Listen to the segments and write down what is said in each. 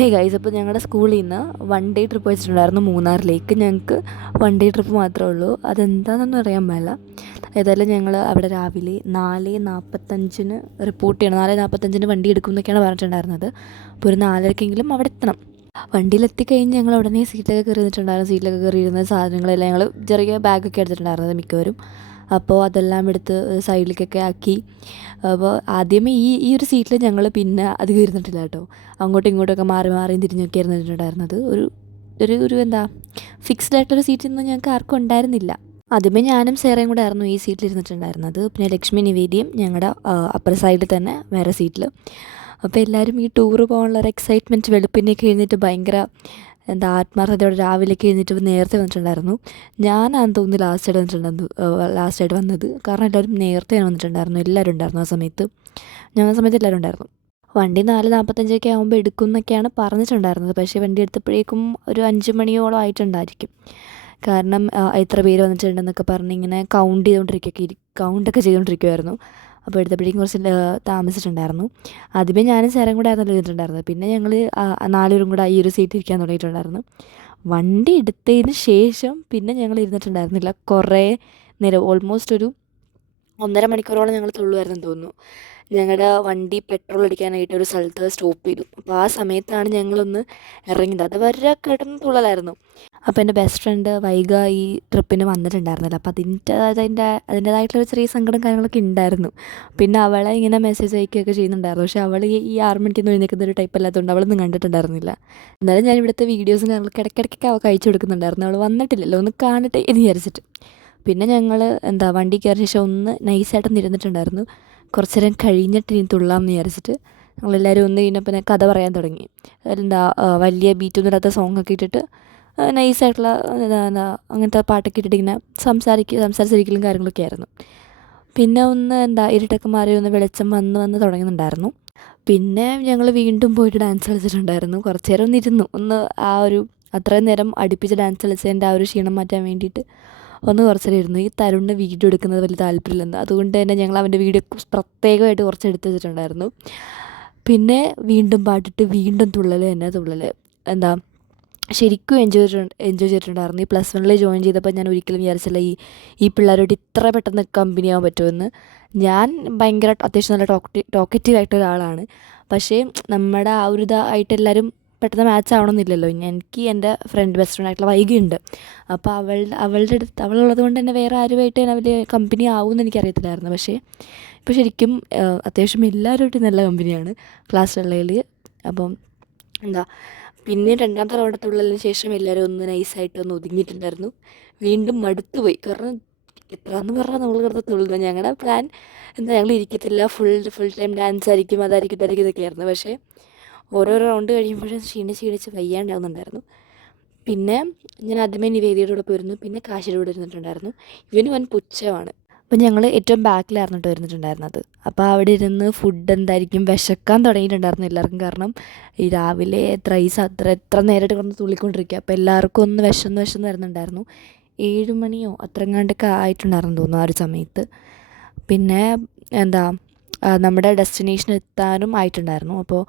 Hey guys, അപ്പോൾ ഞങ്ങളുടെ സ്കൂളിൽ നിന്ന് 1 ഡേ ട്രിപ്പ് വെച്ചിട്ടുണ്ടായിരുന്നു മൂന്നാറിലേക്ക്. ഞങ്ങൾക്ക് 1 ഡേ ട്രിപ്പ് മാത്രമേ ഉള്ളൂ. അതെന്താണെന്നൊന്നും അറിയാൻ പാടില്ല. ഏതായാലും ഞങ്ങൾ അവിടെ രാവിലെ 4:45 റിപ്പോർട്ട് ചെയ്യണം. 4:45 വണ്ടി എടുക്കും എന്നൊക്കെയാണ് പറഞ്ഞിട്ടുണ്ടായിരുന്നത്. അപ്പോൾ ഒരു 4:30 അവിടെ എത്തണം. വണ്ടിയിലെത്തിക്കഴിഞ്ഞ് ഞങ്ങൾ ഉടനെ സീറ്റിലൊക്കെ കയറി നിന്നിട്ടുണ്ടായിരുന്നു. സീറ്റിലൊക്കെ കയറിയിരുന്ന സാധനങ്ങളെല്ലാം ഞങ്ങൾ ചെറിയ ബാഗൊക്കെ എടുത്തിട്ടുണ്ടായിരുന്നത് മിക്കവരും. അപ്പോൾ അതെല്ലാം എടുത്ത് സൈഡിലേക്കൊക്കെ ആക്കി. അപ്പോൾ ആദ്യമേ ഈ ഒരു സീറ്റിൽ ഞങ്ങൾ പിന്നെ അധികം ഇരുന്നിട്ടില്ല കേട്ടോ. അങ്ങോട്ടും ഇങ്ങോട്ടൊക്കെ മാറിയും തിരിഞ്ഞൊക്കെ ഇരുന്നിട്ടുണ്ടായിരുന്നത്. ഒരു എന്താ ഫിക്സ്ഡ് ആയിട്ടൊരു സീറ്റൊന്നും ഞങ്ങൾക്ക് ആർക്കും ഉണ്ടായിരുന്നില്ല. ആദ്യമേ ഞാനും സേറയും കൂടെ ആയിരുന്നു ഈ സീറ്റിൽ ഇരുന്നിട്ടുണ്ടായിരുന്നത്. പിന്നെ ലക്ഷ്മി നിവേദിയും ഞങ്ങളുടെ അപ്പർ സൈഡിൽ തന്നെ വേറെ സീറ്റിൽ. അപ്പോൾ എല്ലാവരും ഈ ടൂറ് പോകാനുള്ളൊരു എക്സൈറ്റ്മെൻറ്റ് വെളുപ്പിനൊക്കെ എഴുന്നേറ്റ് ഭയങ്കര ആത്മാർത്ഥതയോടെ രാവിലേക്ക് എഴുന്നേറ്റ് നേരത്തെ വന്നിട്ടുണ്ടായിരുന്നു. ഞാനാണെന്ന് തോന്നുന്നു ലാസ്റ്റായിട്ട് വന്നത്. കാരണം എല്ലാവരും നേരത്തെ വന്നിട്ടുണ്ടായിരുന്നു. എല്ലാവരും ഉണ്ടായിരുന്നു ആ സമയത്ത്. ഞാൻ ആ സമയത്ത് എല്ലാവരും ഉണ്ടായിരുന്നു. വണ്ടി 4:45 ആകുമ്പോൾ എടുക്കും എന്നൊക്കെയാണ് പറഞ്ഞിട്ടുണ്ടായിരുന്നത്. പക്ഷേ വണ്ടി എടുത്തപ്പോഴേക്കും ഒരു 5 മണിയോളം ആയിട്ടുണ്ടായിരിക്കും. കാരണം എത്ര പേര് വന്നിട്ടുണ്ടെന്നൊക്കെ പറഞ്ഞ് ഇങ്ങനെ കൗണ്ടൊക്കെ ചെയ്തുകൊണ്ടിരിക്കുമായിരുന്നു. അപ്പോൾ എടുത്തപ്പോഴേക്കും കുറച്ച് താമസിച്ചിട്ടുണ്ടായിരുന്നു. ആദ്യമേ ഞാനും സേറയും കൂടെ ആയിരുന്നു ഇരുന്നിട്ടുണ്ടായിരുന്നത്. പിന്നെ ഞങ്ങൾ 4 പേരും കൂടെ ഈ ഒരു സീറ്റ് ഇരിക്കാൻ തുടങ്ങിയിട്ടുണ്ടായിരുന്നു. വണ്ടി എടുത്തതിന് ശേഷം പിന്നെ ഞങ്ങൾ ഇരുന്നിട്ടുണ്ടായിരുന്നില്ല കുറേ നേരം. ഓൾമോസ്റ്റ് ഒരു 1.5 മണിക്കൂറോളം ഞങ്ങൾ തുള്ളുമായിരുന്നു തോന്നുന്നു. ഞങ്ങളുടെ വണ്ടി പെട്രോൾ അടിക്കാനായിട്ട് ഒരു സ്ഥലത്ത് സ്റ്റോപ്പ് ചെയ്തു. അപ്പോൾ ആ സമയത്താണ് ഞങ്ങളൊന്ന് ഇറങ്ങിയത്. അത് വരെ കിടന്ന് തുള്ളലായിരുന്നു. അപ്പോൾ എൻ്റെ ബെസ്റ്റ് ഫ്രണ്ട് വൈഗ ഈ ട്രിപ്പിന് വന്നിട്ടുണ്ടായിരുന്നില്ല. അപ്പോൾ അതിൻ്റേതായിട്ടുള്ള ചെറിയ സങ്കടം കാര്യങ്ങളൊക്കെ ഉണ്ടായിരുന്നു. പിന്നെ അവളെ ഇങ്ങനെ മെസ്സേജ് അയക്കുകയൊക്കെ ചെയ്യുന്നുണ്ടായിരുന്നു. പക്ഷേ അവൾ ഈ 6 മണിക്കൊന്നും എഴുന്നേൽക്കുന്ന ഒരു ടൈപ്പ് അല്ലാത്തതുകൊണ്ട് അവളൊന്നും കണ്ടിട്ടുണ്ടായിരുന്നില്ല. എന്നാലും ഞാൻ ഇവിടുത്തെ വീഡിയോസും കാര്യങ്ങളൊക്കെ ഇടയ്ക്കിടയ്ക്കൊക്കെ അവൾക്ക് അയച്ചു കൊടുക്കുന്നുണ്ടായിരുന്നു. അവൾ വന്നിട്ടില്ലല്ലോ, ഒന്ന് കാണട്ടെ എന്ന് വിചാരിച്ചിട്ട്. പിന്നെ ഞങ്ങൾ വണ്ടി കയറിയ ശേഷം ഒന്ന് നൈസായിട്ടൊന്ന് ഇരുന്നിട്ടുണ്ടായിരുന്നു. കുറച്ച് നേരം കഴിഞ്ഞിട്ട് ഇനി തുള്ളാമെന്ന് വിചാരിച്ചിട്ട് ഞങ്ങളെല്ലാവരും ഒന്ന് കഴിഞ്ഞപ്പോൾ കഥ പറയാൻ തുടങ്ങി. വലിയ ബീറ്റൊന്നും ഇല്ലാത്ത സോങ്ങൊക്കെ ഇട്ടിട്ട് നൈസായിട്ടുള്ള അങ്ങനത്തെ പാട്ടൊക്കെ ഇട്ടിട്ട് ഇങ്ങനെ സംസാരിച്ചിരിക്കലും കാര്യങ്ങളൊക്കെ ആയിരുന്നു. പിന്നെ ഒന്ന് ഇരുട്ടൊക്കെ മാറി ഒന്ന് വെളിച്ചം വന്ന് തുടങ്ങുന്നുണ്ടായിരുന്നു. പിന്നെ ഞങ്ങൾ വീണ്ടും പോയിട്ട് ഡാൻസ് കളിച്ചിട്ടുണ്ടായിരുന്നു. കുറച്ച് നേരം ഒന്നിരുന്നു. അത്രയും നേരം അടുപ്പിച്ച് ഡാൻസ് കളിച്ചതിൻ്റെ ആ ഒരു ക്ഷീണം മാറ്റാൻ വേണ്ടിയിട്ട് കുറച്ച് നേരം ഇരുന്നു. ഈ തരുണിന് വീഡിയോ എടുക്കുന്നത് വലിയ താല്പര്യമില്ലെന്ന്, അതുകൊണ്ട് തന്നെ ഞങ്ങൾ അവൻ്റെ വീഡിയോ പ്രത്യേകമായിട്ട് കുറച്ച് എടുത്ത് വെച്ചിട്ടുണ്ടായിരുന്നു. പിന്നെ വീണ്ടും പാട്ടിട്ട് വീണ്ടും തുള്ളൽ ശരിക്കും എൻജോയ് ചെയ്തിട്ടുണ്ടായിരുന്നു. ഈ +1 ജോയിൻ ചെയ്തപ്പോൾ ഞാൻ ഒരിക്കലും വിചാരിച്ചില്ല ഈ പിള്ളേരോട് ഇത്ര പെട്ടെന്ന് കമ്പനി ആവാൻ പറ്റുമെന്ന്. ഞാൻ ഭയങ്കര അത്യാവശ്യം നല്ല ടോക്കറ്റീവ് ആയിട്ടുള്ള ഒരാളാണ്. പക്ഷേ നമ്മുടെ ആ ഒരു ഇതായിട്ട് എല്ലാവരും പെട്ടെന്ന് മാച്ച് ആവണമെന്നില്ലല്ലോ. എനിക്ക് എൻ്റെ ബെസ്റ്റ് ഫ്രണ്ട് ആയിട്ടുള്ള വൈകിയുണ്ട്. അപ്പോൾ അവളുള്ളത് കൊണ്ട് തന്നെ വേറെ ആരുമായിട്ട് തന്നെ വലിയ കമ്പനി ആവുമെന്ന് എനിക്കറിയത്തില്ലായിരുന്നു. പക്ഷേ ഇപ്പോൾ ശരിക്കും അത്യാവശ്യം എല്ലാവരുമായിട്ടും നല്ല കമ്പനിയാണ് ക്ലാസ്സിലുള്ളതിൽ. അപ്പം പിന്നെ 2ാമത്തെ റൗണ്ടത്തുള്ളതിന് ശേഷം എല്ലാവരും ഒന്ന് നൈസായിട്ടൊന്ന് ഒതുങ്ങിയിട്ടുണ്ടായിരുന്നു. വീണ്ടും മടുത്തുപോയി. കാരണം എത്രയെന്ന് പറഞ്ഞാൽ നമ്മൾ കിടന്ന് തുള്ളുന്നു. ഞങ്ങളുടെ പ്ലാൻ ഞങ്ങൾ ഇരിക്കത്തില്ല, ഫുൾ ടൈം ഡാൻസ് ആയിരിക്കും, അതായിരിക്കും ഇതൊക്കെയായിരുന്നു. പക്ഷേ ഓരോ റൗണ്ട് കഴിയുമ്പോഴും ക്ഷീണിച്ച് വയ്യാണ്ടാവുന്നുണ്ടായിരുന്നു. പിന്നെ ഞാൻ ആദ്യമേ നിവേദിയുടെ കൂടെ പോയിരുന്നു. പിന്നെ കാശിയുടെ കൂടെ ഇരുന്നിട്ടുണ്ടായിരുന്നു. ഇവന് വൻ പുച്ഛമാണ്. അപ്പം ഞങ്ങൾ ഏറ്റവും ബാക്കിലായിരുന്നു വരുന്നിട്ടുണ്ടായിരുന്നത്. അപ്പോൾ അവിടെ ഇരുന്ന് ഫുഡ് വിശക്കാൻ തുടങ്ങിയിട്ടുണ്ടായിരുന്നു എല്ലാവർക്കും. കാരണം ഈ രാവിലെ എത്ര നേരമായിട്ട് കിടന്ന് തുള്ളിക്കൊണ്ടിരിക്കുക. അപ്പോൾ എല്ലാവർക്കും ഒന്ന് വിശന്ന് വരുന്നുണ്ടായിരുന്നു. 7 മണിയോ അത്രങ്ങാണ്ടൊക്കെ ആയിട്ടുണ്ടായിരുന്നു തോന്നുന്നു ആ ഒരു സമയത്ത്. പിന്നെ നമ്മുടെ ഡെസ്റ്റിനേഷൻ എത്താനും ആയിട്ടുണ്ടായിരുന്നു. അപ്പോൾ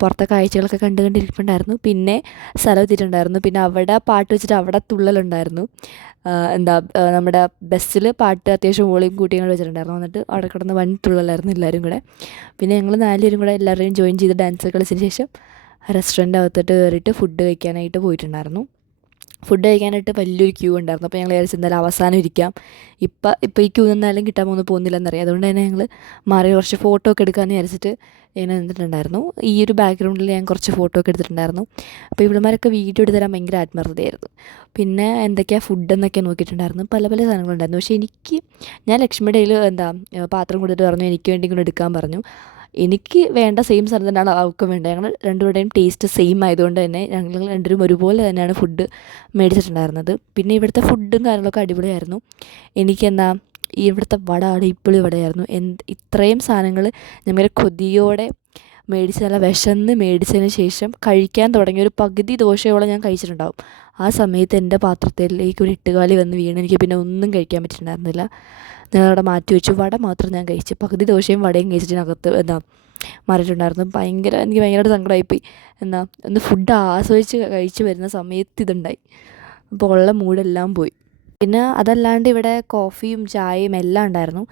പുറത്തെ കാഴ്ചകളൊക്കെ കണ്ടിരിപ്പുണ്ടായിരുന്നു. പിന്നെ സ്ഥലം എത്തിയിട്ടുണ്ടായിരുന്നു. പിന്നെ അവിടെ പാട്ട് വെച്ചിട്ട് അവിടെ തുള്ളലുണ്ടായിരുന്നു. നമ്മുടെ ബസ്സിൽ പാട്ട് അത്യാവശ്യം വോളിയം കൂട്ടി വെച്ചിട്ടുണ്ടായിരുന്നു. എന്നിട്ട് അവിടെ കിടന്ന് വൻ തുള്ളലായിരുന്നു എല്ലാവരും കൂടെ. പിന്നെ ഞങ്ങൾ 4 പേരും കൂടെ എല്ലാവരെയും ജോയിൻ ചെയ്ത് ഡാൻസ് കളിച്ചതിന് ശേഷം റെസ്റ്റോറൻറ്റ് അകത്തോട്ട് കയറിയിട്ട് ഫുഡ് കഴിക്കാനായിട്ട് പോയിട്ടുണ്ടായിരുന്നു. ഫുഡ് കഴിക്കാനായിട്ട് വലിയൊരു ക്യൂ ഉണ്ടായിരുന്നു. അപ്പോൾ ഞങ്ങൾ വിചാരിച്ചു എന്തായാലും അവസാനം ഇരിക്കാം, ഇപ്പോൾ ഈ ക്യൂ നിന്നാലും കിട്ടാൻ പോകുന്നില്ലെന്നറിയാം. അതുകൊണ്ട് തന്നെ ഞങ്ങൾ മാറി കുറച്ച് ഫോട്ടോ ഒക്കെ എടുക്കാമെന്ന് വിചാരിച്ചിട്ട് ഇങ്ങനെ നിന്നിട്ടുണ്ടായിരുന്നു. ഈ ഒരു ബാക്ക്ഗ്രൗണ്ടിൽ ഞാൻ കുറച്ച് ഫോട്ടോ ഒക്കെ എടുത്തിട്ടുണ്ടായിരുന്നു. അപ്പോൾ ഇവിടെമാരൊക്കെ വീഡിയോ എടുത്ത് തരാൻ ഭയങ്കര ആത്മാർത്ഥതയായിരുന്നു. പിന്നെ എന്തൊക്കെയാണ് ഫുഡെന്നൊക്കെ നോക്കിയിട്ടുണ്ടായിരുന്നു. പല സാധനങ്ങളുണ്ടായിരുന്നു. പക്ഷേ ഞാൻ ലക്ഷ്മിയുടെ കയ്യിൽ പാത്രം കൊടുത്തിട്ട് പറഞ്ഞു എനിക്ക് വേണ്ടി ഇങ്ങനെ എടുക്കാൻ പറഞ്ഞു. എനിക്ക് വേണ്ട സെയിം സാധനം തന്നെയാണ് അവൾക്കും വേണ്ടത്. ഞങ്ങൾ രണ്ടുപേരുടെയും ടേസ്റ്റ് സെയിം ആയതുകൊണ്ട് തന്നെ ഞങ്ങൾ രണ്ടുപേരും ഒരുപോലെ തന്നെയാണ് ഫുഡ് മേടിച്ചിട്ടുണ്ടായിരുന്നത്. പിന്നെ ഇവിടുത്തെ ഫുഡും കാര്യങ്ങളൊക്കെ അടിപൊളിയായിരുന്നു. എനിക്ക് ഇവിടുത്തെ വട അടിപൊളി വടയായിരുന്നു. ഇത്രയും സാധനങ്ങൾ ഞങ്ങൾ കൊതിയോടെ മേടിച്ച് നല്ല വിശന്ന് മേടിച്ചതിന് ശേഷം കഴിക്കാൻ തുടങ്ങിയ ഒരു പകുതി ദോശയോളം ഞാൻ കഴിച്ചിട്ടുണ്ടാവും. ആ സമയത്ത് എൻ്റെ പാത്രത്തിലേക്ക് ഒരു എട്ടുകാലി വന്ന് വീണ് എനിക്ക് പിന്നെ ഒന്നും കഴിക്കാൻ പറ്റിയിട്ടുണ്ടായിരുന്നില്ല. ഞാനവിടെ മാറ്റി വെച്ചു. വട മാത്രം ഞാൻ കഴിച്ചു. പകുതി ദോശയും വടയും കഴിച്ചിട്ടിനകത്ത് മാറിയിട്ടുണ്ടായിരുന്നു. എനിക്ക് ഭയങ്കരമായിട്ട് സങ്കടമായിപ്പോയി. ഒന്ന് ഫുഡ് ആസ്വദിച്ച് കഴിച്ച് വരുന്ന സമയത്ത് ഇതുണ്ടായി. അപ്പോൾ ഉള്ള മൂടെല്ലാം പോയി. പിന്നെ അതല്ലാണ്ട് ഇവിടെ കോഫിയും ചായയും എല്ലാം ഉണ്ടായിരുന്നു.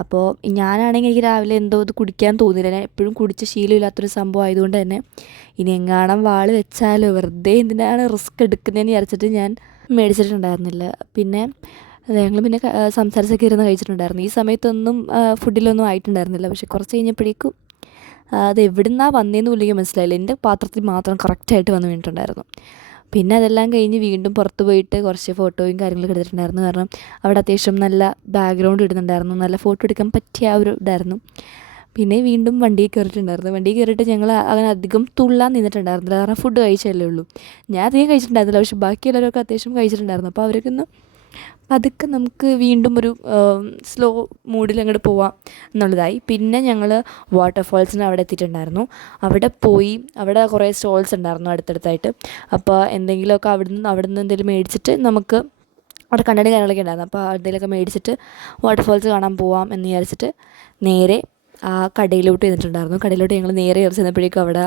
അപ്പോൾ ഞാനാണെങ്കിൽ എനിക്ക് രാവിലെ എന്തോ ഇത് കുടിക്കാൻ തോന്നിയില്ല. ഞാൻ എപ്പോഴും കുടിച്ച ശീലമില്ലാത്തൊരു സംഭവം ആയതുകൊണ്ട് തന്നെ ഇനി എങ്ങാണം വാള് വെച്ചാലോ വെറുതെ എന്തിനാണ് റിസ്ക് എടുക്കുന്നതെന്ന് വിചാരിച്ചിട്ട് ഞാൻ മേടിച്ചിട്ടുണ്ടായിരുന്നില്ല. പിന്നെ ഞങ്ങൾ സംസാരിച്ചൊക്കെ ഇരുന്ന് കഴിച്ചിട്ടുണ്ടായിരുന്നു. ഈ സമയത്തൊന്നും ഫുഡിലൊന്നും ആയിട്ടുണ്ടായിരുന്നില്ല. പക്ഷെ കുറച്ച് കഴിഞ്ഞപ്പോഴേക്കും അത് എവിടുന്നാണ് വന്നതെന്ന് പോലും മനസ്സിലായില്ല. എൻ്റെ പാത്രത്തിൽ മാത്രം കറക്റ്റായിട്ട് വന്ന് വീണിട്ടുണ്ടായിരുന്നു. പിന്നെ അതെല്ലാം കഴിഞ്ഞ് വീണ്ടും പുറത്ത് പോയിട്ട് കുറച്ച് ഫോട്ടോയും കാര്യങ്ങളൊക്കെ എടുത്തിട്ടുണ്ടായിരുന്നു. കാരണം അവിടെ അത്യാവശ്യം നല്ല ബാക്ക്ഗ്രൗണ്ട് ഇടുന്നുണ്ടായിരുന്നു. നല്ല ഫോട്ടോ എടുക്കാൻ പറ്റിയ ഒരു ഇതായിരുന്നു. പിന്നെ വീണ്ടും വണ്ടിയിൽ കയറിയിട്ടുണ്ടായിരുന്നു. വണ്ടിയിൽ കയറിയിട്ട് ഞങ്ങൾ അങ്ങനെ അധികം തുള്ളാൻ നിന്നിട്ടുണ്ടായിരുന്നില്ല. കാരണം ഫുഡ് കഴിച്ചല്ലേ ഉള്ളൂ. ഞാൻ അധികം കഴിച്ചിട്ടുണ്ടായിരുന്നില്ല. പക്ഷേ ബാക്കിയുള്ളവരൊക്കെ അത്യാവശ്യം കഴിച്ചിട്ടുണ്ടായിരുന്നു. അപ്പോൾ അവർക്കൊന്ന് പതുക്കെ നമുക്ക് വീണ്ടും ഒരു സ്ലോ മൂഡിൽ അങ്ങോട്ട് പോവാം എന്നുള്ളതായി. പിന്നെ ഞങ്ങൾ വാട്ടർഫാൾസിന് അവിടെ എത്തിയിട്ടുണ്ടായിരുന്നു. അവിടെ കുറേ സ്റ്റോൾസ് ഉണ്ടായിരുന്നു അടുത്തടുത്തായിട്ട്. അപ്പോൾ എന്തെങ്കിലുമൊക്കെ അവിടെ നിന്ന് എന്തെങ്കിലും മേടിച്ചിട്ട് നമുക്ക് അവിടെ കണ്ണാടി കാര്യങ്ങളൊക്കെ ഉണ്ടായിരുന്നു. അപ്പോൾ എന്തെങ്കിലുമൊക്കെ മേടിച്ചിട്ട് വാട്ടർഫാൾസ് കാണാൻ പോവാം എന്ന് വിചാരിച്ചിട്ട് നേരെ ആ കടയിലോട്ട് ചെന്നിട്ടുണ്ടായിരുന്നു. കടയിലോട്ട് ഞങ്ങൾ നേരെ ചെന്നപ്പോഴേക്കും അവിടെ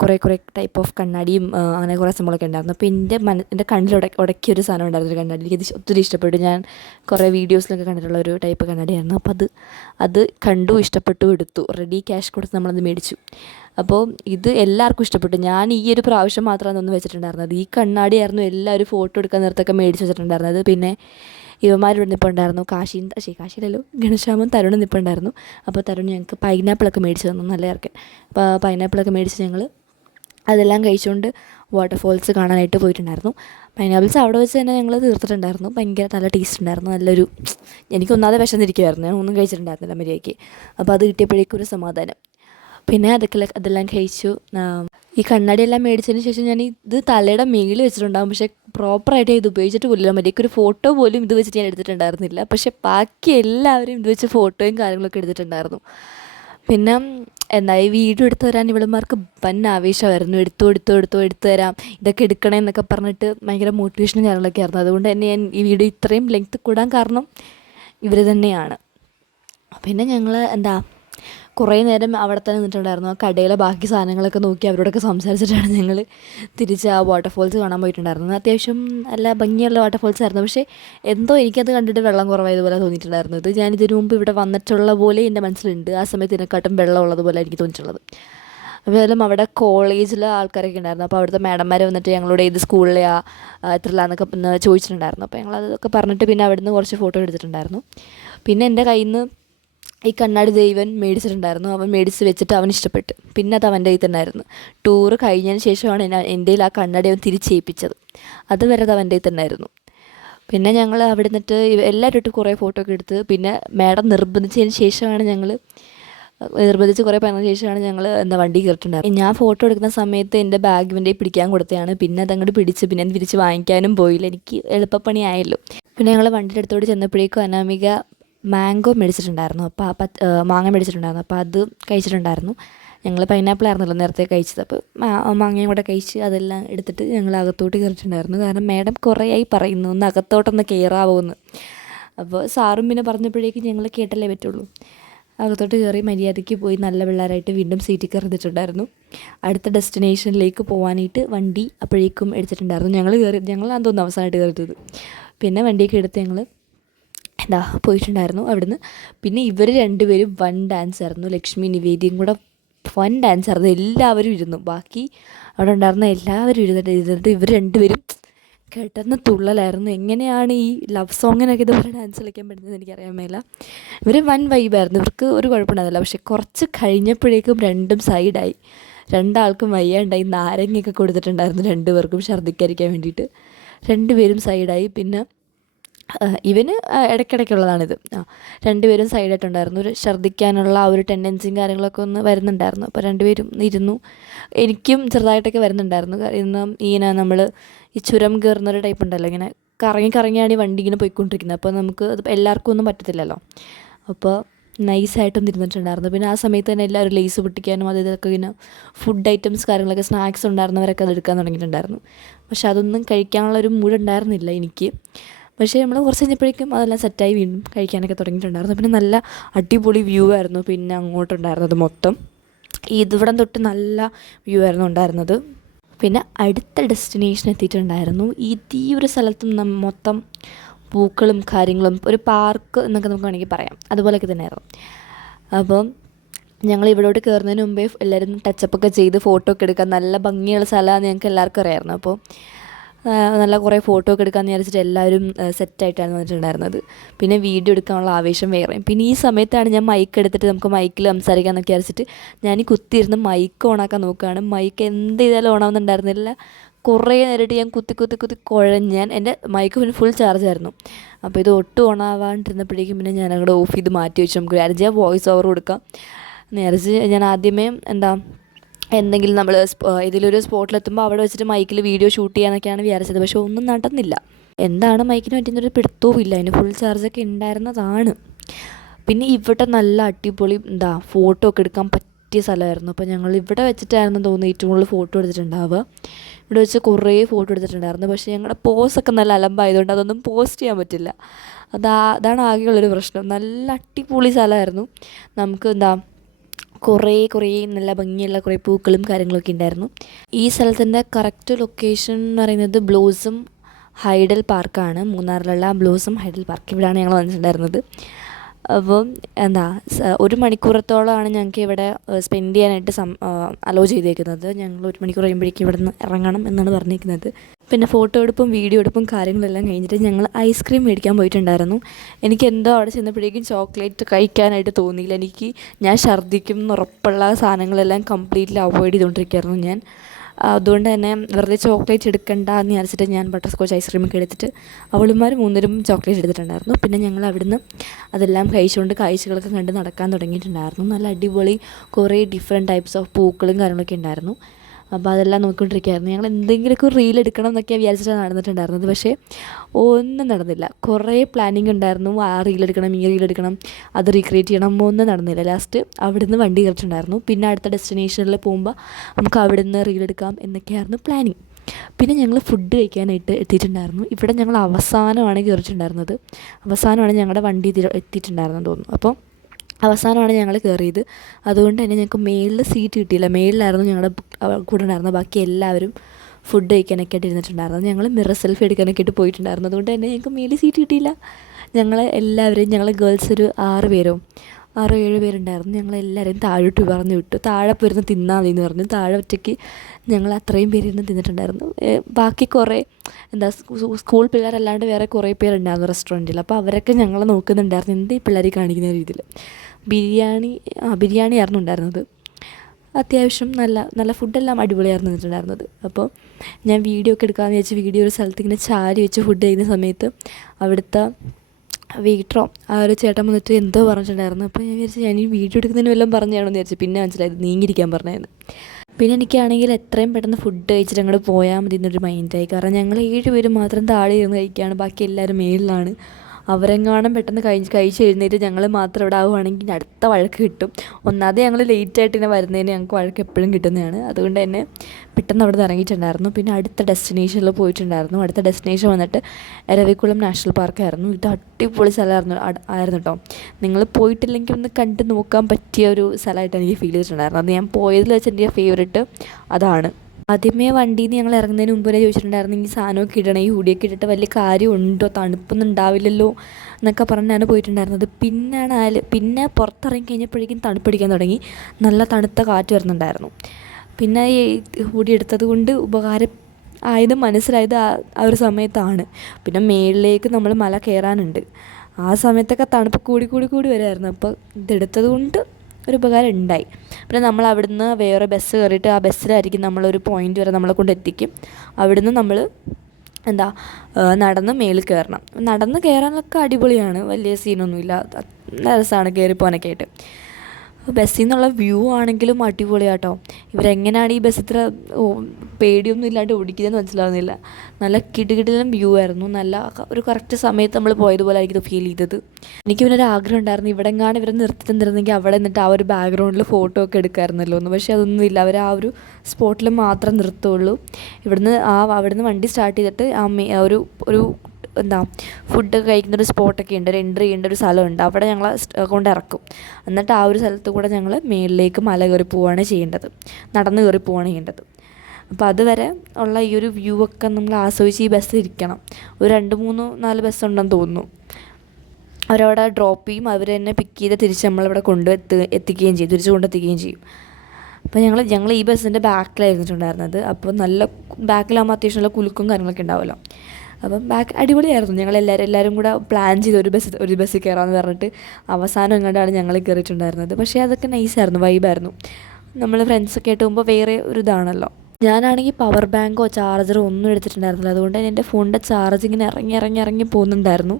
കുറേ ടൈപ്പ് ഓഫ് കണ്ണാടിയും അങ്ങനെ കുറേ സംഭവങ്ങളൊക്കെ ഉണ്ടായിരുന്നു. അപ്പോൾ എൻ്റെ കണ്ണിൽ ഉടക്കിയൊരു സാധനം ഉണ്ടായിരുന്നു, ഒരു കണ്ണാടി. എനിക്കത് ഒത്തിരി ഇഷ്ടപ്പെട്ടു. ഞാൻ കുറേ വീഡിയോസിലൊക്കെ കണ്ടിട്ടുള്ള ഒരു ടൈപ്പ് കണ്ണാടിയായിരുന്നു. അപ്പോൾ അത് കണ്ടു, ഇഷ്ടപ്പെട്ടു, എടുത്തു. റെഡി ക്യാഷ് കൊടുത്ത് നമ്മളത് മേടിച്ചു. അപ്പോൾ ഇത് എല്ലാവർക്കും ഇഷ്ടപ്പെട്ടു. ഞാൻ ഈ ഒരു പ്രാവശ്യം മാത്രമാണ് ഒന്ന് വെച്ചിട്ടുണ്ടായിരുന്നത്. ഈ കണ്ണാടിയായിരുന്നു എല്ലാവരും ഫോട്ടോ എടുക്കാൻ നേരത്തൊക്കെ മേടിച്ച് വെച്ചിട്ടുണ്ടായിരുന്നത്. പിന്നെ ഇവന്മാരിവിടെ നിൽപ്പുണ്ടായിരുന്നു. കാശിയിലല്ലോ, ഗണശ്യാമും തരുണും നിൽപ്പുണ്ടായിരുന്നു. അപ്പോൾ തരുൺ ഞങ്ങൾക്ക് പൈനാപ്പിളൊക്കെ മേടിച്ച് തന്നു, നല്ല ഇറക്കൻ. അപ്പോൾ പൈനാപ്പിളൊക്കെ മേടിച്ച് ഞങ്ങൾ അതെല്ലാം കഴിച്ചുകൊണ്ട് വാട്ടർഫോൾസ് കാണാനായിട്ട് പോയിട്ടുണ്ടായിരുന്നു. പൈനാപ്പിൾസ് അവിടെ വെച്ച് തന്നെ ഞങ്ങൾ തീർത്തിട്ടുണ്ടായിരുന്നു. ഭയങ്കര നല്ല ടേസ്റ്റ് ഉണ്ടായിരുന്നു. എനിക്കൊന്നാതെ വിശന്നിരിക്കുമായിരുന്നു. ഞാൻ ഒന്നും കഴിച്ചിട്ടുണ്ടായിരുന്നില്ല മര്യാദയ്ക്ക്. അപ്പോൾ അത് കിട്ടിയപ്പോഴേക്കും ഒരു സമാധാനം. പിന്നെ അതെല്ലാം കഴിച്ചു. ഈ കണ്ണാടിയെല്ലാം മേടിച്ചതിന് ശേഷം ഞാൻ ഇത് തലയുടെ മേളിൽ വെച്ചിട്ടുണ്ടാകും. പക്ഷേ പ്രോപ്പറായിട്ട് ഇത് ഉപയോഗിച്ചിട്ട് പോലില്ല. മര്യാദയ്ക്കൊരു ഫോട്ടോ പോലും ഇത് വെച്ചിട്ട് ഞാൻ എടുത്തിട്ടുണ്ടായിരുന്നില്ല. പക്ഷേ ബാക്കി എല്ലാവരും ഇത് വെച്ച് ഫോട്ടോയും കാര്യങ്ങളൊക്കെ എടുത്തിട്ടുണ്ടായിരുന്നു. പിന്നെ ഈ വീഡിയോ എടുത്തു തരാൻ ഇവളുമാർക്ക് വൻ ആവേശമായിരുന്നു. എടുത്തു തരാം, ഇതൊക്കെ എടുക്കണേ എന്നൊക്കെ പറഞ്ഞിട്ട് ഭയങ്കര മോട്ടിവേഷനും കാര്യങ്ങളൊക്കെ ആയിരുന്നു. അതുകൊണ്ട് തന്നെ ഞാൻ ഈ വീഡിയോ ഇത്രയും ലെങ്ത്ത് കൂടാൻ കാരണം ഇവർ തന്നെയാണ്. പിന്നെ ഞങ്ങൾ കുറേ നേരം അവിടെ തന്നെ നിന്നിട്ടുണ്ടായിരുന്നു. ആ കടയിലെ ബാക്കി സാധനങ്ങളൊക്കെ നോക്കി അവരോടൊക്കെ സംസാരിച്ചിട്ടാണ് ഞങ്ങൾ തിരിച്ച് ആ വാട്ടർഫോൾസ് കാണാൻ പോയിട്ടുണ്ടായിരുന്നത്. അത്യാവശ്യം നല്ല ഭംഗിയുള്ള വാട്ടർഫോൾസ് ആയിരുന്നു. പക്ഷേ എന്തോ എനിക്കത് കണ്ടിട്ട് വെള്ളം കുറവായതുപോലെ തോന്നിയിട്ടുണ്ടായിരുന്നു. ഇത് ഞാൻ ഇതിനു മുമ്പ് ഇവിടെ വന്നിട്ടുള്ള പോലെ എൻ്റെ മനസ്സിലുണ്ട്. ആ സമയത്ത് ഇതിനെക്കാട്ടും വെള്ളം ഉള്ളതുപോലെ എനിക്ക് തോന്നിയിട്ടുള്ളത്. അതുപോലെ അവിടെ കോളേജിലെ ആൾക്കാരൊക്കെ ഉണ്ടായിരുന്നു. അപ്പോൾ അവിടുത്തെ മാഡംമാർ വന്നിട്ട് ഞങ്ങളോട് ഏത് സ്കൂളിലെയാണ് എത്രയിലാന്നൊക്കെ ചോദിച്ചിട്ടുണ്ടായിരുന്നു. അപ്പോൾ ഞങ്ങളതൊക്കെ പറഞ്ഞിട്ട് പിന്നെ അവിടുന്ന് കുറച്ച് ഫോട്ടോ എടുത്തിട്ടുണ്ടായിരുന്നു. പിന്നെ എൻ്റെ കയ്യിൽ നിന്ന് ഈ കണ്ണാടി ദൈവൻ മേടിച്ചിട്ടുണ്ടായിരുന്നു. അവൻ മേടിച്ച് വെച്ചിട്ട് അവന് ഇഷ്ടപ്പെട്ടു. പിന്നെ അത് അവൻ്റെ കയ്യിൽ തന്നെ ആയിരുന്നു. ടൂറ് കഴിഞ്ഞതിന് ശേഷമാണ് എൻ്റെ കയ്യിൽ ആ കണ്ണാടി അവൻ തിരിച്ചേൽപ്പിച്ചത്. അതുവരെ അത് അവൻ്റെ കയ്യിൽ തന്നെ ആയിരുന്നു. പിന്നെ ഞങ്ങൾ അവിടെ നിന്നിട്ട് എല്ലാവരും ഇട്ട് കുറേ ഫോട്ടോ ഒക്കെ എടുത്ത് പിന്നെ മാഡം നിർബന്ധിച്ച് കുറേ പറഞ്ഞതിന് ശേഷമാണ് ഞങ്ങൾ വണ്ടി കയറിയിട്ടുണ്ടായിരുന്നത്. ഞാൻ ഫോട്ടോ എടുക്കുന്ന സമയത്ത് എൻ്റെ ബാഗ് ഇവൻ്റെ പിടിക്കാൻ കൊടുത്തതാണ്. പിന്നെ അതങ്ങോട്ട് പിടിച്ച് പിന്നെ തിരിച്ച് വാങ്ങിക്കാനും പോയില്ല. എനിക്ക് എളുപ്പപ്പണിയായല്ലോ. പിന്നെ ഞങ്ങൾ വണ്ടിയുടെ അടുത്തോട്ട് ചെന്നപ്പോഴേക്കും അനാമിക മാംഗോ മേടിച്ചിട്ടുണ്ടായിരുന്നു. അപ്പോൾ മാങ്ങ മേടിച്ചിട്ടുണ്ടായിരുന്നു. അപ്പോൾ അത് കഴിച്ചിട്ടുണ്ടായിരുന്നു. ഞങ്ങൾ പൈനാപ്പിൾ ആയിരുന്നല്ലോ നേരത്തെ കഴിച്ചത്. അപ്പോൾ മാങ്ങയും കൂടെ കഴിച്ച് അതെല്ലാം എടുത്തിട്ട് ഞങ്ങൾ അകത്തോട്ട് കയറിയിട്ടുണ്ടായിരുന്നു. കാരണം മാഡം കുറേയായി പറയുന്നു ഒന്ന് അകത്തോട്ടൊന്ന് കയറാവുമെന്ന്. അപ്പോൾ സാറും പിന്നെ പറഞ്ഞപ്പോഴേക്കും ഞങ്ങൾ കേട്ടല്ലേ പറ്റുള്ളൂ. അകത്തോട്ട് കയറി മര്യാദയ്ക്ക് പോയി നല്ല പിള്ളേരായിട്ട് വീണ്ടും സീറ്റിൽ കയറിയിട്ടുണ്ടായിരുന്നു. അടുത്ത ഡെസ്റ്റിനേഷനിലേക്ക് പോകാനായിട്ട് വണ്ടി അപ്പോഴേക്കും എടുത്തിട്ടുണ്ടായിരുന്നു. ഞങ്ങളാണ് തോന്നുന്നു അവസാനമായിട്ട് കയറിയത്. പിന്നെ വണ്ടിയൊക്കെ എടുത്ത് ഞങ്ങൾ പോയിട്ടുണ്ടായിരുന്നു അവിടുന്ന്. പിന്നെ ഇവർ രണ്ടുപേരും വൺ ഡാൻസ് ആയിരുന്നു. ലക്ഷ്മി നിവേദിയും കൂടെ വൺ ഡാൻസ് ആയിരുന്നു. എല്ലാവരും ഇരുന്നു. ബാക്കി അവിടെ ഉണ്ടായിരുന്ന എല്ലാവരും ഇരുന്നിട്ട് ഇവർ രണ്ടുപേരും കേട്ടെന്ന് തുള്ളലായിരുന്നു. എങ്ങനെയാണ് ഈ ലവ് സോങ്ങിനൊക്കെ ഇതുപോലെ ഡാൻസ് കളിക്കാൻ പറ്റുന്നത് എനിക്കറിയാൻ മേല. ഇവർ വൺ വൈബായിരുന്നു. ഇവർക്ക് ഒരു കുഴപ്പമുണ്ടായിരുന്നില്ല. പക്ഷെ കുറച്ച് കഴിഞ്ഞപ്പോഴേക്കും രണ്ടും സൈഡായി. രണ്ടാൾക്കും വയ്യാണ്ടായി. നാരങ്ങയൊക്കെ കൊടുത്തിട്ടുണ്ടായിരുന്നു രണ്ടുപേർക്കും ഛർദ്ദിക്കാതിരിക്കാൻ വേണ്ടിയിട്ട്. രണ്ടുപേരും സൈഡായി. പിന്നെ ഇവന് ഇടയ്ക്കിടയ്ക്കുള്ളതാണിത്. രണ്ടുപേരും സൈഡായിട്ടുണ്ടായിരുന്നു. ഒരു ഛർദ്ദിക്കാനുള്ള ആ ഒരു ടെൻഡൻസിയും കാര്യങ്ങളൊക്കെ ഒന്ന് വരുന്നുണ്ടായിരുന്നു. അപ്പോൾ രണ്ടുപേരും ഇരുന്നു. എനിക്കും ചെറുതായിട്ടൊക്കെ വരുന്നുണ്ടായിരുന്നു. ഇങ്ങനെ നമ്മൾ ഈ ചുരം കയറുന്നൊരു ടൈപ്പ് ഉണ്ടല്ലോ, ഇങ്ങനെ കറങ്ങിയാണ് ഈ വണ്ടി ഇങ്ങനെ പോയിക്കൊണ്ടിരിക്കുന്നത്. അപ്പോൾ നമുക്ക് അത് എല്ലാവർക്കും ഒന്നും പറ്റത്തില്ലല്ലോ. അപ്പോൾ നൈസായിട്ടും തിരുന്നിട്ടുണ്ടായിരുന്നു. പിന്നെ ആ സമയത്ത് തന്നെ എല്ലാവരും ലേസ് പൊട്ടിക്കാനും അത് ഇതൊക്കെ ഇങ്ങനെ ഫുഡ് ഐറ്റംസ് കാര്യങ്ങളൊക്കെ സ്നാക്സ് ഉണ്ടായിരുന്നവരൊക്കെ അത് എടുക്കാൻ തുടങ്ങിയിട്ടുണ്ടായിരുന്നു. പക്ഷെ അതൊന്നും കഴിക്കാനുള്ള ഒരു മൂഡ് ഉണ്ടായിരുന്നില്ല എനിക്ക്. പക്ഷേ നമ്മൾ കുറച്ച് കഴിഞ്ഞപ്പോഴേക്കും അതെല്ലാം സെറ്റായി വീണ്ടും കഴിക്കാനൊക്കെ തുടങ്ങിയിട്ടുണ്ടായിരുന്നു. പിന്നെ നല്ല അടിപൊളി വ്യൂ ആയിരുന്നു പിന്നെ അങ്ങോട്ടുണ്ടായിരുന്നത് മൊത്തം. ഇതിവിടം തൊട്ട് നല്ല വ്യൂ ആയിരുന്നു ഉണ്ടായിരുന്നത്. പിന്നെ അടുത്ത ഡെസ്റ്റിനേഷൻ എത്തിയിട്ടുണ്ടായിരുന്നു. ഈ ഒരു സ്ഥലത്തും മൊത്തം പൂക്കളും കാര്യങ്ങളും ഒരു പാർക്ക് എന്നൊക്കെ നമുക്ക് വേണമെങ്കിൽ പറയാം, അതുപോലെയൊക്കെ തന്നെയായിരുന്നു. അപ്പം ഞങ്ങൾ ഇവിടോട്ട് കയറുന്നതിന് മുമ്പേ എല്ലാവരും ടച്ചപ്പൊക്കെ ചെയ്ത് ഫോട്ടോ ഒക്കെ എടുക്കാൻ നല്ല ഭംഗിയുള്ള സ്ഥലമാണെന്ന് ഞങ്ങൾക്ക് എല്ലാവർക്കും അറിയാമായിരുന്നു. അപ്പോൾ നല്ല കുറേ ഫോട്ടോ ഒക്കെ എടുക്കാമെന്ന് വിചാരിച്ചിട്ട് എല്ലാവരും സെറ്റായിട്ടാണ് വന്നിട്ടുണ്ടായിരുന്നത്. പിന്നെ വീഡിയോ എടുക്കാനുള്ള ആവേശം വേറെ. പിന്നെ ഈ സമയത്താണ് ഞാൻ മൈക്ക് എടുത്തിട്ട് നമുക്ക് മൈക്കിൽ സംസാരിക്കാമെന്നൊക്കെ വിചാരിച്ചിട്ട് ഞാൻ കുത്തിയിരുന്ന് മൈക്ക് ഓണാക്കാൻ നോക്കുകയാണ്. മൈക്ക് എന്ത് ചെയ്താലും ഓണാവുന്നുണ്ടായിരുന്നില്ല. കുറേ നേരിട്ട് ഞാൻ കുത്തി കുഴഞ്ഞ് എൻ്റെ മൈക്ക് പിന്നെ ഫുൾ ചാർജായിരുന്നു. അപ്പോൾ ഇത് ഒട്ടും ഓണാവാണ്ടിരുന്നപ്പോഴേക്കും പിന്നെ ഞാൻ അങ്ങോട്ട് ഓഫ് ചെയ്ത് മാറ്റി വെച്ചു. നമുക്ക് വിചാരിച്ചാൽ വോയിസ് ഓവർ കൊടുക്കാം വിചാരിച്ച് ഞാൻ ആദ്യമേ എന്തെങ്കിലും നമ്മൾ ഇതിലൊരു സ്പോട്ടിലെത്തുമ്പോൾ അവിടെ വെച്ചിട്ട് മൈക്കിൽ വീഡിയോ ഷൂട്ട് ചെയ്യാനൊക്കെയാണ് വിചാരിച്ചത്. പക്ഷേ ഒന്നും നടന്നില്ല. എന്താണ് മൈക്കിന് പറ്റുന്നൊരു പിടുത്തവും ഇല്ല. അതിന് ഫുൾ ചാർജൊക്കെ ഉണ്ടായിരുന്നതാണ്. പിന്നെ ഇവിടെ നല്ല അടിപൊളി ഫോട്ടോ ഒക്കെ എടുക്കാൻ പറ്റിയ സ്ഥലമായിരുന്നു. അപ്പോൾ ഞങ്ങൾ ഇവിടെ വെച്ചിട്ടായിരുന്നു തോന്നുന്നു ഏറ്റവും കൂടുതൽ ഫോട്ടോ എടുത്തിട്ടുണ്ടാവുക. ഇവിടെ വെച്ച് കുറേ ഫോട്ടോ എടുത്തിട്ടുണ്ടായിരുന്നു. പക്ഷേ ഞങ്ങളുടെ പോസൊക്കെ നല്ല അലമ്പായതുകൊണ്ട് അതൊന്നും പോസ്റ്റ് ചെയ്യാൻ പറ്റില്ല. അതാണ് ആകെയുള്ളൊരു പ്രശ്നം. നല്ല അടിപൊളി സ്ഥലമായിരുന്നു. നമുക്ക് കുറേ നല്ല ഭംഗിയുള്ള കുറേ പൂക്കളും കാര്യങ്ങളൊക്കെ ഉണ്ടായിരുന്നു. ഈ സ്ഥലത്തിൻ്റെ കറക്റ്റ് ലൊക്കേഷൻ എന്ന് പറയുന്നത് ബ്ലോസം ഹൈഡൽ പാർക്കാണ്. മൂന്നാറിലുള്ള ബ്ലോസം ഹൈഡൽ പാർക്ക്, ഇവിടെയാണ് ഞങ്ങൾ വന്നിട്ടുണ്ടായിരുന്നത്. അപ്പം 1 മണിക്കൂറത്തോളമാണ് ഞങ്ങൾക്ക് ഇവിടെ സ്പെൻഡ് ചെയ്യാനായിട്ട് അലോ ചെയ്തേക്കുന്നത്. ഞങ്ങൾ 1 മണിക്കൂർ കഴിയുമ്പോഴേക്കും ഇവിടെ നിന്ന് ഇറങ്ങണം എന്നാണ് പറഞ്ഞിരിക്കുന്നത്. പിന്നെ ഫോട്ടോ എടുപ്പും വീഡിയോ എടുപ്പും കാര്യങ്ങളെല്ലാം കഴിഞ്ഞിട്ട് ഞങ്ങൾ ഐസ്ക്രീം മേടിക്കാൻ പോയിട്ടുണ്ടായിരുന്നു. എനിക്ക് എന്തോ അവിടെ ചെന്നപ്പോഴേക്കും ചോക്ലേറ്റ് കഴിക്കാനായിട്ട് തോന്നിയില്ല. ഞാൻ ഛർദ്ദിക്കും എന്നുറപ്പുള്ള സാധനങ്ങളെല്ലാം കംപ്ലീറ്റ്ലി അവോയ്ഡ് ചെയ്തുകൊണ്ടിരിക്കുകയായിരുന്നു ഞാൻ. അതുകൊണ്ട് തന്നെ വെറുതെ ചോക്ലേറ്റ് എടുക്കണ്ട എന്ന് വിചാരിച്ചിട്ട് ഞാൻ ബട്ടർ സ്കോച്ച് ഐസ്ക്രീമൊക്കെ എടുത്തിട്ട് അവളുമാർ 3 ചോക്ലേറ്റ് എടുത്തിട്ടുണ്ടായിരുന്നു. പിന്നെ ഞങ്ങൾ അവിടുന്ന് അതെല്ലാം കഴിച്ചുകൊണ്ട് കാഴ്ചകളൊക്കെ കണ്ട് നടക്കാൻ തുടങ്ങിയിട്ടുണ്ടായിരുന്നു. നല്ല അടിപൊളി കുറേ ഡിഫറെൻറ്റ് ടൈപ്സ് ഓഫ് പൂക്കളും കാര്യങ്ങളൊക്കെ ഉണ്ടായിരുന്നു. അപ്പോൾ അതെല്ലാം നോക്കിക്കൊണ്ടിരിക്കുകയായിരുന്നു. ഞങ്ങൾ എന്തെങ്കിലുമൊക്കെ ഒരു റീൽ എടുക്കണം എന്നൊക്കെയാണ് വിചാരിച്ചിട്ടാണ് നടന്നിട്ടുണ്ടായിരുന്നത്. പക്ഷേ ഒന്നും നടന്നില്ല. കുറേ പ്ലാനിങ് ഉണ്ടായിരുന്നു. ആ റീലെടുക്കണം, ഈ റീലെടുക്കണം, അത് റീക്രിയേറ്റ് ചെയ്യണം, ഒന്നും നടന്നില്ല. ലാസ്റ്റ് അവിടുന്ന് വണ്ടി കയറിയിട്ടുണ്ടായിരുന്നു. പിന്നെ അടുത്ത ഡെസ്റ്റിനേഷനിൽ പോകുമ്പോൾ നമുക്ക് അവിടുന്ന് റീലെടുക്കാം എന്നൊക്കെയായിരുന്നു പ്ലാനിങ്. പിന്നെ ഞങ്ങൾ ഫുഡ് കഴിക്കാനായിട്ട് എത്തിയിട്ടുണ്ടായിരുന്നു. ഇവിടെ ഞങ്ങൾ അവസാനമാണ് കയറിയിട്ടുണ്ടായിരുന്നത്. അവസാനമാണ് ഞങ്ങളുടെ വണ്ടി എത്തിയിട്ടുണ്ടായിരുന്നെന്ന് തോന്നുന്നു. അപ്പോൾ അവസാനമാണ് ഞങ്ങൾ കയറിയത്. അതുകൊണ്ട് തന്നെ ഞങ്ങൾക്ക് മേളിൽ സീറ്റ് കിട്ടിയില്ല. മേളിലായിരുന്നു ഞങ്ങളുടെ കൂടെ ഉണ്ടായിരുന്നത്. ബാക്കി എല്ലാവരും ഫുഡ് കഴിക്കാനൊക്കെ ആയിട്ട് ഇരുന്നിട്ടുണ്ടായിരുന്നു. ഞങ്ങൾ മിറർ സെൽഫി എടുക്കാനൊക്കെ ആയിട്ട് പോയിട്ടുണ്ടായിരുന്നു. അതുകൊണ്ട് തന്നെ ഞങ്ങൾക്ക് മേളിൽ സീറ്റ് കിട്ടിയില്ല. ഞങ്ങൾ ഗേൾസ് ഒരു 6-7 പേരുണ്ടായിരുന്നു. ഞങ്ങളെല്ലാവരെയും താഴോട്ട് പറഞ്ഞു വിട്ടു. താഴെ പോയിരുന്ന് തിന്നാൽ മതി എന്ന് പറഞ്ഞു. താഴെ ഒറ്റയ്ക്ക് ഞങ്ങൾ അത്രയും പേരിരുന്ന് തിന്നിട്ടുണ്ടായിരുന്നു. ബാക്കി കുറേ സ്കൂൾ പിള്ളേരല്ലാണ്ട് വേറെ കുറേ പേരുണ്ടായിരുന്നു റെസ്റ്റോറൻറ്റിൽ. അപ്പോൾ അവരൊക്കെ ഞങ്ങളെ നോക്കുന്നുണ്ടായിരുന്നു, എന്ത് ഈ പിള്ളേർ കാണിക്കുന്ന രീതിയിൽ. ബിരിയാണി ആയിരുന്നു ഉണ്ടായിരുന്നത്. അത്യാവശ്യം നല്ല ഫുഡെല്ലാം അടിപൊളിയായിരുന്നു തന്നിട്ടുണ്ടായിരുന്നത്. അപ്പോൾ ഞാൻ വീഡിയോ ഒക്കെ എടുക്കാമെന്ന് വിചാരിച്ച് വീഡിയോ ഒരു സ്ഥലത്ത് ഇങ്ങനെ ചാരി വെച്ച് ഫുഡ് കഴിക്കുന്ന സമയത്ത് അവിടുത്തെ വെയിറ്ററോ ആ ഒരു ചേട്ടൻ വന്നിട്ട് എന്തോ പറഞ്ഞിട്ടുണ്ടായിരുന്നു. അപ്പോൾ ഞാൻ വിചാരിച്ചു ഞാൻ ഈ വീഡിയോ എടുക്കുന്നതിന് വല്ലതും പറഞ്ഞാണെന്ന് വിചാരിച്ചു. പിന്നെ മനസ്സിലായത് നീങ്ങിയിരിക്കാൻ പറഞ്ഞായിരുന്നു. പിന്നെ എനിക്കാണെങ്കിൽ എത്രയും പെട്ടെന്ന് ഫുഡ് കഴിച്ചിട്ട് അങ്ങോട്ട് പോയാൽ മതി എന്നൊരു മൈൻഡായി. കാരണം ഞങ്ങൾ 7 പേര് മാത്രം താഴെ ഇരുന്ന് കഴിക്കുകയാണ്, ബാക്കി എല്ലാവരും മേളിലാണ്. അവരെങ്ങാനും പെട്ടെന്ന് കഴിച്ച് എഴുന്നേറ്റ് ഞങ്ങൾ മാത്രം ഇവിടെ ആവുകയാണെങ്കിൽ അടുത്ത വഴക്ക് കിട്ടും. ഒന്നാമത് ഞങ്ങൾ ലേറ്റായിട്ട് ഇങ്ങനെ വരുന്നതിന് ഞങ്ങൾക്ക് വഴക്ക് എപ്പോഴും കിട്ടുന്നതാണ്. അതുകൊണ്ട് തന്നെ പെട്ടെന്ന് അവിടെ നിന്ന് ഇറങ്ങിയിട്ടുണ്ടായിരുന്നു. പിന്നെ അടുത്ത ഡെസ്റ്റിനേഷനിൽ പോയിട്ടുണ്ടായിരുന്നു. അടുത്ത ഡെസ്റ്റിനേഷൻ വന്നിട്ട് എരവികുളം നാഷണൽ പാർക്കായിരുന്നു. ഇത് അടിപൊളി സ്ഥലമായിരുന്നു കേട്ടോ. നിങ്ങൾ പോയിട്ടില്ലെങ്കിൽ ഒന്ന് കണ്ട് നോക്കാൻ പറ്റിയ ഒരു സ്ഥലമായിട്ട് എനിക്ക് ഫീൽ ചെയ്തിട്ടുണ്ടായിരുന്നു. അത് ഞാൻ പോയതിൽ വെച്ച് എൻ്റെ ഫേവറേറ്റ് അതാണ്. ആദ്യമേ വണ്ടിയിൽ നിന്ന് ഞങ്ങൾ ഇറങ്ങുന്നതിന് മുമ്പ് തന്നെ ചോദിച്ചിട്ടുണ്ടായിരുന്നു, ഈ സാധനമൊക്കെ ഇടണം, ഈ ഹൂഡിയൊക്കെ ഇട്ടിട്ട് വലിയ കാര്യമുണ്ടോ, തണുപ്പൊന്നും ഉണ്ടാവില്ലല്ലോ എന്നൊക്കെ പറഞ്ഞാണ് പോയിട്ടുണ്ടായിരുന്നത്. പിന്നെ പുറത്തിറങ്ങി കഴിഞ്ഞപ്പോഴേക്കും തണുപ്പടിക്കാൻ തുടങ്ങി. നല്ല തണുത്ത കാറ്റ് വരുന്നുണ്ടായിരുന്നു. പിന്നെ ഈ ഹൂഡി എടുത്തത് കൊണ്ട് ഉപകാരം ആയത് മനസ്സിലായത് ആ ഒരു സമയത്താണ്. പിന്നെ മേളിലേക്ക് നമ്മൾ മല കയറാനുണ്ട്. ആ സമയത്തൊക്കെ തണുപ്പ് കൂടി വരുമായിരുന്നു. അപ്പോൾ ഇതെടുത്തത് കൊണ്ട് ഒരു ഉപകാരം ഉണ്ടായി. പിന്നെ നമ്മൾ അവിടുന്ന് വേറെ ബസ് കയറിയിട്ട് ആ ബസ്സിലായിരിക്കും നമ്മളൊരു പോയിൻ്റ് വരെ നമ്മളെ കൊണ്ട് എത്തിക്കും. അവിടുന്ന് നമ്മൾ നടന്ന് മേളിൽ കയറണം. നടന്ന് കയറാനൊക്കെ അടിപൊളിയാണ്, വലിയ സീനൊന്നുമില്ല, നല്ല രസമാണ് കയറിപ്പോകാനൊക്കെ ആയിട്ട്. ബസ്സിൽ നിന്നുള്ള വ്യൂ ആണെങ്കിലും അടിപൊളിയാട്ടോ. ഇവരെങ്ങനെയാണ് ഈ ബസ് ഇത്ര പേടിയൊന്നും ഇല്ലാണ്ട് ഓടിക്കുന്നതെന്ന് മനസ്സിലാവുന്നില്ല. നല്ല കിടുകിടിലും വ്യൂ ആയിരുന്നു. നല്ല ഒരു കറക്റ്റ് സമയത്ത് നമ്മൾ പോയതുപോലെ ആയിരിക്കും ഫീൽ ചെയ്തത്. എനിക്ക് പിന്നെ ഒരു ആഗ്രഹം ഉണ്ടായിരുന്നു, ഇവിടെ എങ്ങാനും ഇവരെ നിർത്തി തന്നിരുന്നെങ്കിൽ അവിടെ നിന്നിട്ട് ആ ഒരു ബാക്ക്ഗ്രൗണ്ടിൽ ഫോട്ടോ ഒക്കെ എടുക്കാമായിരുന്നല്ലോ എന്ന്. പക്ഷേ അതൊന്നും ഇല്ല, അവർ ആ ഒരു സ്പോട്ടിൽ മാത്രം നിർത്തുള്ളൂ. അവിടുന്ന് വണ്ടി സ്റ്റാർട്ട് ചെയ്തിട്ട് ഒരു എന്താ ഫുഡൊക്കെ കഴിക്കുന്നൊരു സ്പോട്ടൊക്കെ ഉണ്ട്, ഒരു എൻട്രി ചെയ്യേണ്ട ഒരു സ്ഥലമുണ്ട്, അവിടെ ഞങ്ങളെ കൊണ്ട് ഇറക്കും. എന്നിട്ട് ആ ഒരു സ്ഥലത്ത് കൂടെ ഞങ്ങൾ മേളിലേക്ക് മല കയറി പോവുകയാണ് ചെയ്യേണ്ടത്, നടന്ന് കയറി പോവുകയാണ് ചെയ്യേണ്ടത്. അപ്പോൾ അതുവരെ ഉള്ള ഈ ഒരു വ്യൂ ഒക്കെ നമ്മൾ ആസ്വദിച്ച് ഈ ബസ്സിൽ ഇരിക്കണം. ഒരു 2-3-4 ബസ്സുണ്ടെന്ന് തോന്നുന്നു. അവരവിടെ ഡ്രോപ്പ് ചെയ്യും, അവർ തന്നെ പിക്ക് ചെയ്ത് തിരിച്ച് നമ്മളിവിടെ എത്തിക്കുകയും ചെയ്യും, തിരിച്ച് കൊണ്ടെത്തിക്കുകയും ചെയ്യും. അപ്പോൾ ഞങ്ങൾ ഈ ബസ്സിൻ്റെ ബാക്കിലായിരുന്നിട്ടുണ്ടായിരുന്നത്. അപ്പോൾ നല്ല ബാക്കിലാകുമ്പോൾ അത്യാവശ്യം നല്ല കുലുക്കും കാര്യങ്ങളൊക്കെ ഉണ്ടാവുമല്ലോ. അപ്പം അടിപൊളിയായിരുന്നു. എല്ലാവരും കൂടെ പ്ലാൻ ചെയ്ത് ഒരു ബസ്സിൽ കയറാമെന്ന് പറഞ്ഞിട്ട് അവസാനം എങ്ങോട്ടാണ് ഞങ്ങൾ കയറിയിട്ടുണ്ടായിരുന്നത്. പക്ഷേ അതൊക്കെ നൈസായിരുന്നു, വൈബായിരുന്നു. നമ്മൾ ഫ്രണ്ട്സൊക്കെ ആയിട്ട് പോകുമ്പോൾ വേറെ ഒരു ഇതാണല്ലോ. ഞാനാണെങ്കിൽ പവർ ബാങ്കോ ചാർജറോ ഒന്നും എടുത്തിട്ടുണ്ടായിരുന്നില്ല. അതുകൊണ്ട് തന്നെ എൻ്റെ ഫോണിൻ്റെ ചാർജ് ഇങ്ങനെ ഇറങ്ങി പോകുന്നുണ്ടായിരുന്നു.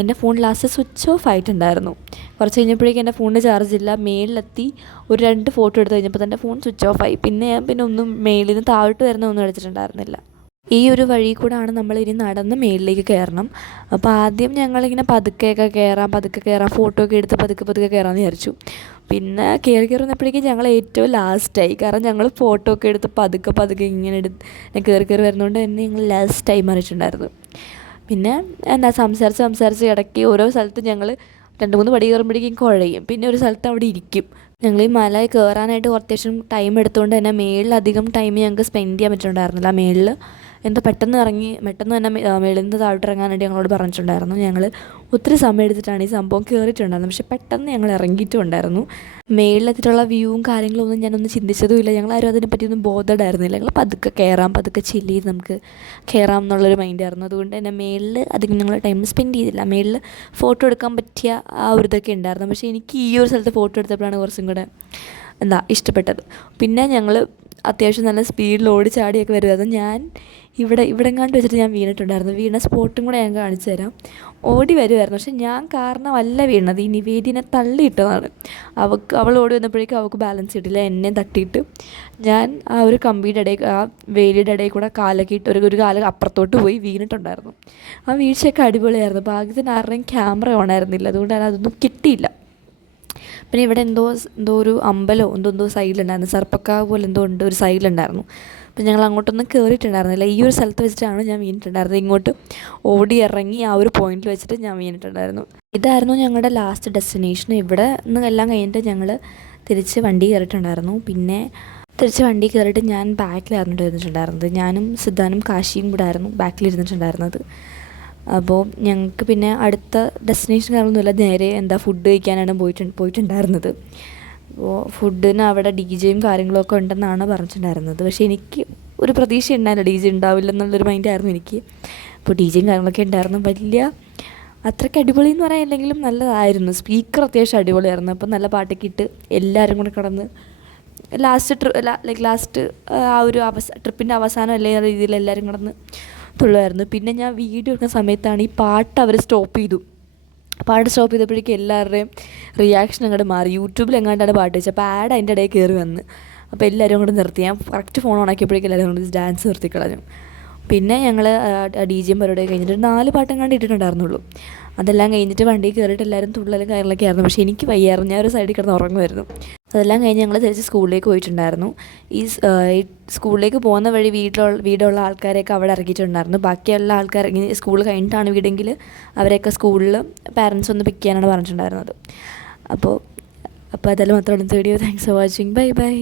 എൻ്റെ ഫോൺ ലാസ്റ്റ് സ്വിച്ച് ഓഫ് ആയിട്ടുണ്ടായിരുന്നു. കുറച്ച് കഴിഞ്ഞപ്പോഴേക്കും എൻ്റെ ഫോണിന് ചാർജ് ഇല്ല. മേളിലെത്തി ഒരു 2 ഫോട്ടോ എടുത്ത് കഴിഞ്ഞപ്പോൾ തന്നെ ഫോൺ സ്വിച്ച് ഓഫ് ആയി. പിന്നെ ഞാൻ ഒന്നും മേളിൽ നിന്ന് താഴോട്ട് വരുന്ന ഒന്നും എടുത്തിട്ടുണ്ടായിരുന്നില്ല. ഈ ഒരു വഴി കൂടാണ് നമ്മൾ ഇനി നടന്ന് മേളിലേക്ക് കയറണം. അപ്പോൾ ആദ്യം ഞങ്ങളിങ്ങനെ പതുക്കെ കയറാം, ഫോട്ടോ ഒക്കെ എടുത്ത് പതുക്കെ കയറാമെന്ന് വിചാരിച്ചു. പിന്നെ കയറി വന്നപ്പോഴേക്കും ഞങ്ങൾ ഏറ്റവും ലാസ്റ്റായി. കാരണം ഞങ്ങൾ ഫോട്ടോ ഒക്കെ എടുത്ത് പതുക്കെ ഇങ്ങനെ കയറി വരുന്നതുകൊണ്ട് തന്നെ ഞങ്ങൾ ലാസ്റ്റായി മാറിയിട്ടുണ്ടായിരുന്നു. പിന്നെ സംസാരിച്ച് ഇടയ്ക്ക് ഓരോ സ്ഥലത്ത് ഞങ്ങൾ 2-3 പടി കയറുമ്പോഴേക്കും കുഴയും. പിന്നെ ഒരു സ്ഥലത്ത് അവിടെ ഇരിക്കും. ഞങ്ങൾ ഈ മല കയറാനായിട്ട് അത്യാവശ്യം ടൈം എടുത്തുകൊണ്ട് തന്നെ മേളിൽ അധികം ടൈം ഞങ്ങൾക്ക് സ്പെൻഡ് ചെയ്യാൻ പറ്റുന്നുണ്ടായിരുന്നില്ല. മേളിൽ എന്തോ പെട്ടെന്ന് തന്നെ മേളിൽ നിന്ന് താഴോട്ട് ഇറങ്ങാനായിട്ട് ഞങ്ങളോട് പറഞ്ഞിട്ടുണ്ടായിരുന്നു. ഞങ്ങൾ ഒത്തിരി സമയം എടുത്തിട്ടാണ് ഈ സംഭവം കയറിയിട്ടുണ്ടായിരുന്നത്. പക്ഷേ പെട്ടെന്ന് ഞങ്ങൾ ഇറങ്ങിയിട്ടുണ്ടായിരുന്നു. മേളിലെത്തിയിട്ടുള്ള വ്യൂവും കാര്യങ്ങളൊന്നും ഞാനൊന്നും ചിന്തിച്ചതുമില്ല. ഞങ്ങളാരും അതിനെപ്പറ്റിയൊന്നും ബോധേഡായിരുന്നില്ല. ഞങ്ങൾ പതുക്കെ ചില്ല് ചെയ്ത് നമുക്ക് കയറാം എന്നുള്ളൊരു മൈൻഡായിരുന്നു. അതുകൊണ്ട് തന്നെ മേളിൽ അധികം ഞങ്ങൾ ടൈം സ്പെൻഡ് ചെയ്തില്ല. മേളിൽ ഫോട്ടോ എടുക്കാൻ പറ്റിയ ആ ഒരു ഇതൊക്കെ ഉണ്ടായിരുന്നു. പക്ഷേ എനിക്ക് ഈ ഒരു സ്ഥലത്ത് ഫോട്ടോ എടുത്തപ്പോഴാണ് കുറച്ചും കൂടെ ഇഷ്ടപ്പെട്ടത്. പിന്നെ ഞങ്ങൾ അത്യാവശ്യം നല്ല സ്പീഡിൽ ഓടിച്ചാടിയൊക്കെ വരുമായിരുന്നു. ഞാൻ ഇവിടെ എങ്ങാണ്ട് വെച്ചിട്ട് ഞാൻ വീണിട്ടുണ്ടായിരുന്നു. വീണ സ്പോട്ടും കൂടെ ഞാൻ കാണിച്ചു തരാം. ഓടി വരുമായിരുന്നു, പക്ഷെ ഞാൻ കാരണമല്ല വീണത്, ഈ നിവേദിനെ തള്ളിയിട്ടതാണ്. അവൾ ഓടി വന്നപ്പോഴേക്കും അവൾക്ക് ബാലൻസ് കിട്ടില്ല, എന്നെ തട്ടിയിട്ട് ഞാൻ ആ ഒരു കമ്പിയുടെ ഇടയിൽ, ആ വേലിയുടെ ഇടയിൽ കൂടെ കാലൊക്കെ ഇട്ട് ഒരു കാലം അപ്പുറത്തോട്ട് പോയി വീണിട്ടുണ്ടായിരുന്നു. ആ വീഴ്ചയൊക്കെ അടിപൊളിയായിരുന്നു. ഭാഗ്യത്തിന് ആരുടെയും ക്യാമറ ഓണായിരുന്നില്ല, അതുകൊണ്ട് തന്നെ അതൊന്നും കിട്ടിയില്ല. പിന്നെ ഇവിടെ എന്തോ ഒരു അമ്പലമോ എന്തോ സൈഡിലുണ്ടായിരുന്നു, സർപ്പക്കാവ് പോലെ എന്തോ ഉണ്ട് ഒരു സൈഡിലുണ്ടായിരുന്നു. അപ്പം ഞങ്ങൾ അങ്ങോട്ടൊന്നും കയറിയിട്ടുണ്ടായിരുന്നില്ല. ഈ ഒരു സ്ഥലത്ത് വെച്ചിട്ടാണ് ഞാൻ വീണിട്ടുണ്ടായിരുന്നത്. ഇങ്ങോട്ട് ഓടി ഇറങ്ങി ആ ഒരു പോയിന്റിൽ വെച്ചിട്ട് ഞാൻ വീണിട്ടുണ്ടായിരുന്നു. ഇതായിരുന്നു ഞങ്ങളുടെ ലാസ്റ്റ് ഡെസ്റ്റിനേഷൻ. ഇവിടെ നിന്ന് എല്ലാം കഴിഞ്ഞിട്ട് ഞങ്ങൾ തിരിച്ച് വണ്ടി കയറിയിട്ടുണ്ടായിരുന്നു. പിന്നെ തിരിച്ച് വണ്ടി കയറിയിട്ട് ഞാൻ ബാക്കിലായിരുന്നു ഇരുന്നിട്ടുണ്ടായിരുന്നത്. ഞാനും സിദ്ധാനും കാശിയും കൂടെ ആയിരുന്നു ബാക്കിലിരുന്നിട്ടുണ്ടായിരുന്നത്. അപ്പോൾ ഞങ്ങൾക്ക് പിന്നെ അടുത്ത ഡെസ്റ്റിനേഷൻ കാര്യമൊന്നുമില്ല, നേരെ ഫുഡ് കഴിക്കാനാണ് പോയിട്ടുണ്ടായിരുന്നത്. അപ്പോൾ ഫുഡിന് അവിടെ DJ കാര്യങ്ങളൊക്കെ ഉണ്ടെന്നാണ് പറഞ്ഞിട്ടുണ്ടായിരുന്നത്. പക്ഷേ എനിക്ക് ഒരു പ്രതീക്ഷ ഉണ്ടായില്ല DJ ഉണ്ടാവില്ല എന്നുള്ളൊരു മൈൻഡായിരുന്നു എനിക്ക്. അപ്പോൾ DJ കാര്യങ്ങളൊക്കെ ഉണ്ടായിരുന്നു. അത്രയ്ക്ക് അടിപൊളി എന്ന് പറയാനില്ലെങ്കിലും നല്ലതായിരുന്നു. സ്പീക്കർ അത്യാവശ്യം അടിപൊളിയായിരുന്നു. അപ്പോൾ നല്ല പാട്ടൊക്കെ ഇട്ട് എല്ലാവരും കൂടെ കിടന്ന് ലാസ്റ്റ് ആ ഒരു ട്രിപ്പിൻ്റെ അവസാനം അല്ലേ എന്ന രീതിയിൽ എല്ലാവരും കിടന്ന് തുള്ളുമായിരുന്നു. പിന്നെ ഞാൻ വീഡിയോ എടുക്കുന്ന സമയത്താണ് ഈ പാട്ട് അവർ സ്റ്റോപ്പ് ചെയ്തപ്പോഴേക്കും എല്ലാവരുടെയും റിയാക്ഷൻ അങ്ങോട്ട് മാറി. യൂട്യൂബിൽ എങ്ങാണ്ടാണ് പാട്ട് വെച്ചത്. അപ്പോൾ ആഡ് അതിൻ്റെ ഇടയിൽ കയറി വന്ന്, അപ്പോൾ എല്ലാവരും കൂടെ നിർത്തി. ഞാൻ കറക്റ്റ് ഫോൺ ഓണാക്കിയപ്പോഴേക്കും എല്ലാവരും കൂടി ഡാൻസ് നിർത്തിക്കളഞ്ഞു. പിന്നെ ഞങ്ങൾ DJ പരിപാടി കഴിഞ്ഞിട്ട് 4 പാട്ടെങ്ങാണ്ട് ഇട്ടിട്ടുണ്ടായിരുന്നുള്ളൂ. അതെല്ലാം കഴിഞ്ഞിട്ട് വണ്ടിയിൽ കയറിയിട്ട് എല്ലാവരും തുള്ളലും കാര്യങ്ങളൊക്കെ ആയിരുന്നു. പക്ഷേ എനിക്ക് വയ്യായിരുന്നു, ഞാൻ ഒരു സൈഡിൽ കിടന്ന് ഉറങ്ങുമായിരുന്നു. അതെല്ലാം കഴിഞ്ഞ് ഞങ്ങൾ തിരിച്ച് സ്കൂളിലേക്ക് പോയിട്ടുണ്ടായിരുന്നു. ഈ സ്കൂളിലേക്ക് പോകുന്ന വഴി വീടുള്ള ആൾക്കാരെയൊക്കെ അവിടെ ഇറക്കിയിട്ടുണ്ടായിരുന്നു. ബാക്കിയുള്ള ആൾക്കാർ സ്കൂൾ കഴിഞ്ഞിട്ടാണ് വീടെങ്കിൽ അവരെയൊക്കെ സ്കൂളിൽ പാരൻസ് ഒന്ന് പിക്ക് ചെയ്യാനാണ് പറഞ്ഞിട്ടുണ്ടായിരുന്നത്. അപ്പോൾ അതെല്ലാം മാത്രമാണ് ഇന്നത്തെ video. Thanks for watching. By.